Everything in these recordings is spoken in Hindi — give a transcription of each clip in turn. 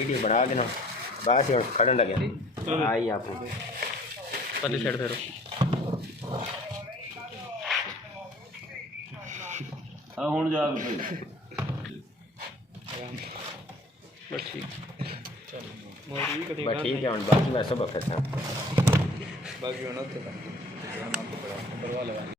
वीडियो बना देना बस ही खड़न लगे आई आप पहले साइड फेरो हाँ हुन जा बस ठीक चल मोरी कदी बस ठीक है हुन बाकी मैं सब फसा बाकी होना तो करवा लगा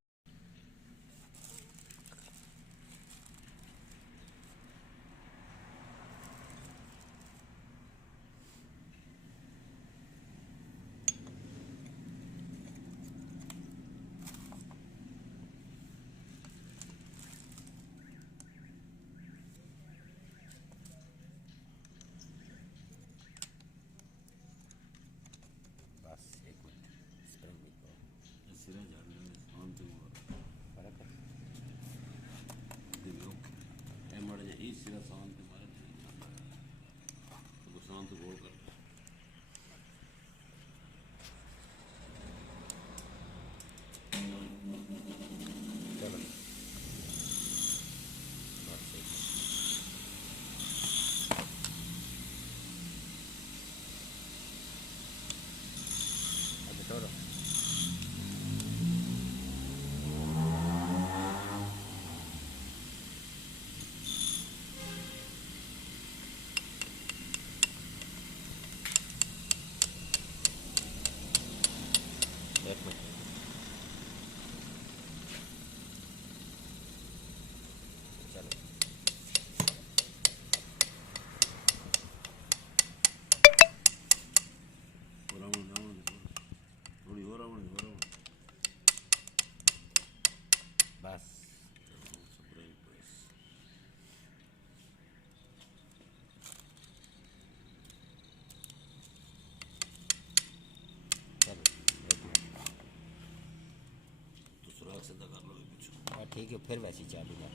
ठीक है फिर वैसी चालू ना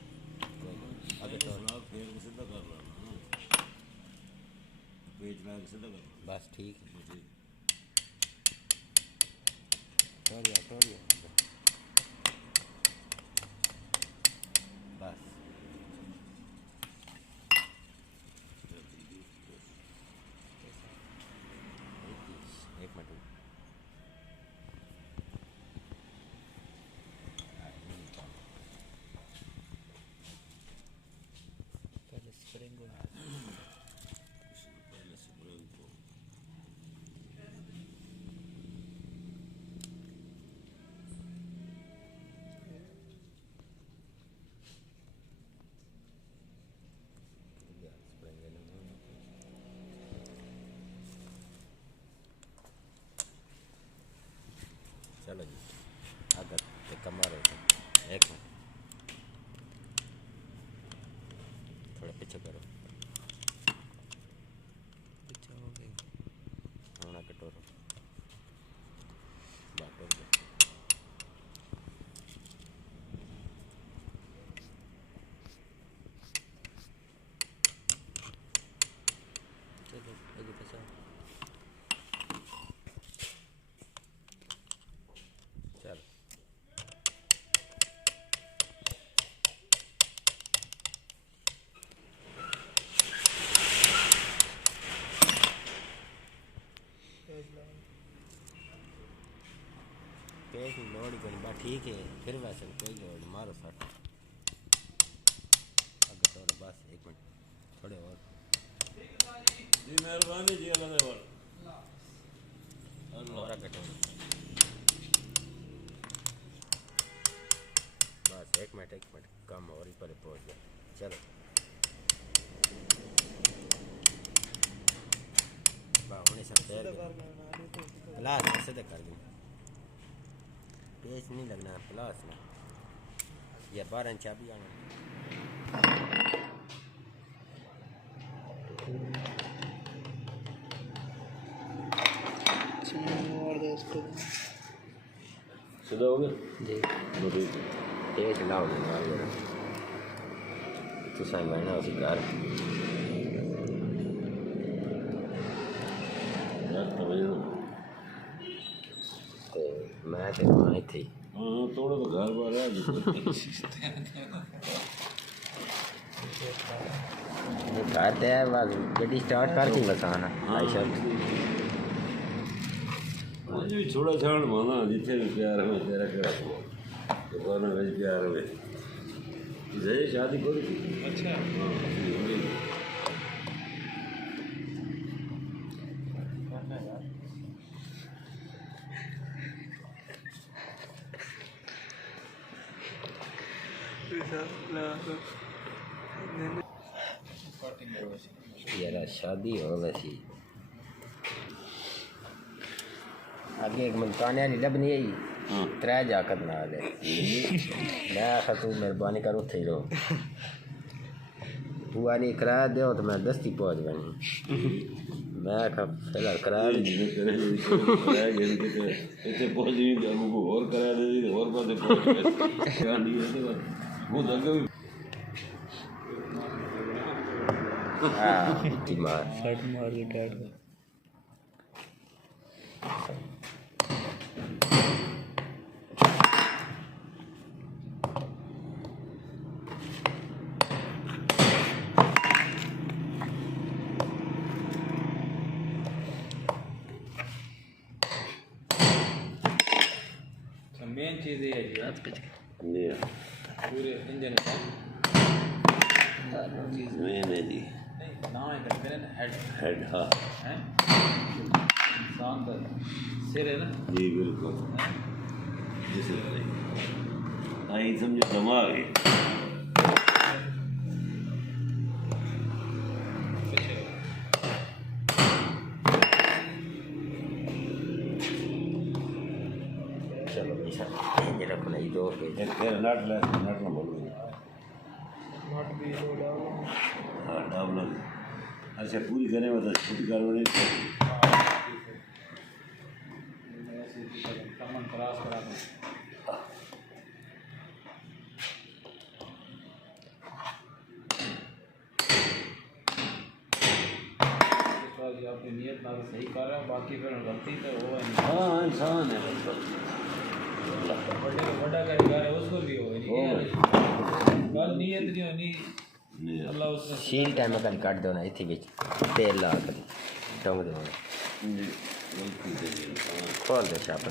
अगर तो फिर सीधा कर लो पेज ला के सीधा कर बस ठीक है टोरिया बस एक मिनट चलो जी आगे कमर एक मिनट थोड़ा पीछे करो पीछे हो गए होना कटोरो बात हो गया चलो आगे पीछे चल पेज की लोड ही कोई बात ठीक है फिर वैसे कोई लोड मारो सट अगर तो बस एक मिनट थोड़े और जी मेहरबानी जी अल्लाह दे और कटो बस एक मिनट कम और ही पर पहुंच गया चलो होने सब प्लास सीधे कर दूँ पेज नहीं लगना प्लास में या 12 इंच अभी आना सीधा हो गया जी ठीक पेज लाओ तो सही महीना उसी घर मैं तो वहाँ थी हाँ थोड़ा तो घर बार है कहते हैं बस गड्डी स्टार्ट करती बस आना आयशा आज भी छोड़ा छाड़ माना जिथे भी प्यार में तेरा केड़ा दुकान में प्यार में जय शादी करी थी अच्छा यार शादी हो वैसी आगे एक मकान है लबनी है त्रै जाकत नाल है मैं आखा तू मेहरबानी कर उत्थे ही रहो तू आनी किराया दो तो मैं दस्ती पहुंच बनी मैं आखा फिलहाल किराया इतने पहुंच नहीं को और करा दे और पासे पहुंच गए वो लगे भी हाँ इतनी मार शर्ट मार के टाइट मेन चीज़ ये है पूरे इंजन का मैंने जी ना करते हैं हेड हेड हाँ हैं इंसान का सिर है ना जी बिल्कुल जिसे आई समझो दिमाग है चलो ऐसा ये रखो नहीं दो के एक तेरा नट ले नट ना बोलो नॉट भी लो डाउन हाँ डाउन अच्छा पूरी करने में तो छुट्टी करवानी कमन क्रॉस करा दो आपकी नियत ना सही कर रहे हो बाकी फिर गलती तो वो है हाँ इंसान है बड़ा कारीगर है उसको भी हो गल नियत नहीं होनी अल्लाह उसने सील टाइम में काट दो ना इतनी बिच तेल ला कर टंग दो खोल दे शाप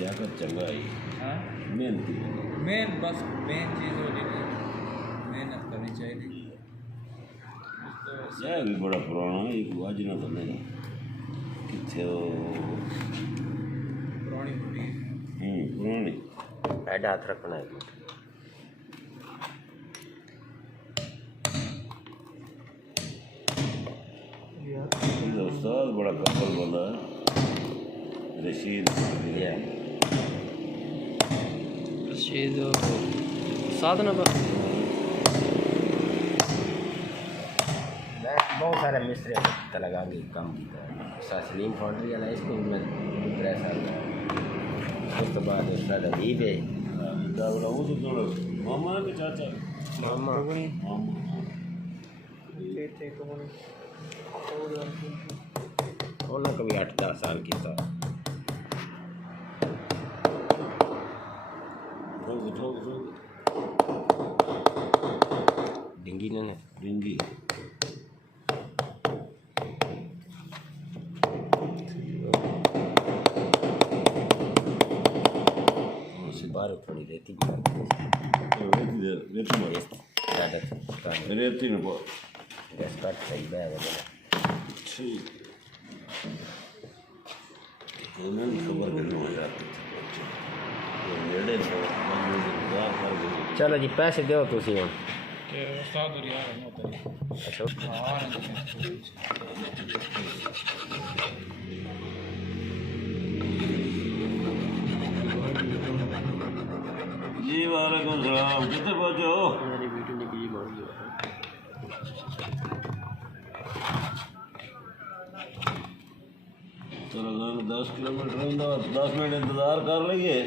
जाकर चंगा है हाँ मेहनती मेन बस मेन चीज़ होनी चाहिए मेहनत करनी चाहिए यह भी बड़ा पुराना है एक आज ना तो नहीं किथे पुरानी बुढ़ी पुरानी हेड हाथ रखना एक मिनट उस्ताद बड़ा कपल वाला है रशीद रशीद साधना पर बहुत सारे मिस्त्री लगा के काम किया सलीम फाउंड्री वाला स्कूल में 3 साल उस तो बाद उसका अजीब है मामा के चाचा मामा उन्होंने कभी 8-10 साल की था डिंगी ने डिंगी बाहर थोड़ी रेती रेती में गैस कट सही बैग ठीक खबर करनी हो जाती चलो जी पैसे दो तुसी हुण उस्ताद और यार अच्छा जी वालेकुम सलाम कितने पहुँचो मेरी वीडियो निकली मार दिया चलो 10 किलोमीटर 10 मिनट इंतजार कर लेंगे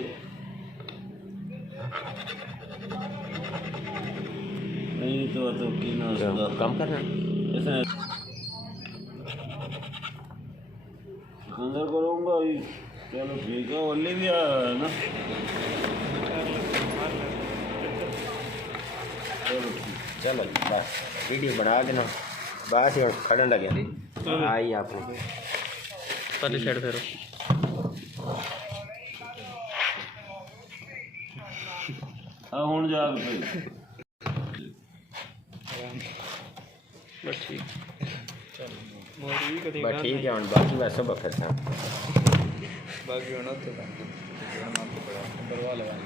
नहीं तो की ना कम करना ऐसे अंदर करूँगा चलो ठीक है ओली भी आ रहा है ना चलो ठीक चलो जी बस वीडियो बना के ना बस ही खड़न लगे आई आपने परली साइड फेरो हाँ हूँ जा भाई बस ठीक बस ठीक है हम बाकी मैं सब वक्त बाकी होना तो करवा लगा